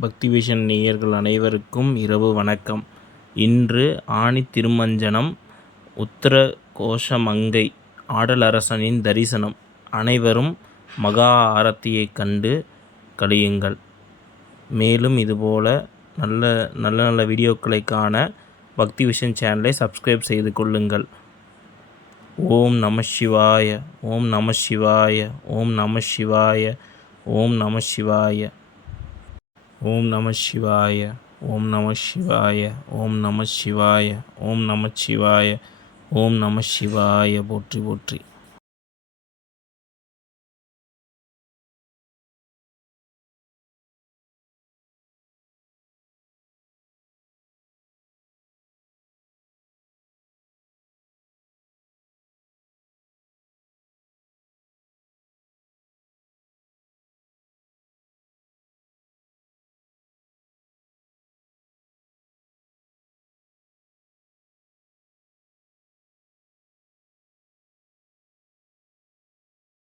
பக்தி விஷன் நேயர்கள் அனைவருக்கும் இரவு வணக்கம். இன்று ஆனி திருமஞ்சனம், உத்தர கோஷமங்கை ஆடலரசனின் தரிசனம். அனைவரும் மகா ஆரத்தியைக் கண்டு கழியுங்கள். மேலும் இதுபோல நல்ல நல்ல வீடியோக்களை காண பக்தி விஷன் சேனலை சப்ஸ்கிரைப் செய்து கொள்ளுங்கள். ஓம் நம சிவாய, ஓம் நம சிவாய, ஓம் நம சிவாய, ஓம் நம சிவாய, ஓம் நம சிவாய, ஓம் நம சிவாய, ஓம் நம சிவாய, ஓம் நம சிவாய, ஓம் நம சிவாய. போற்றி போற்றி.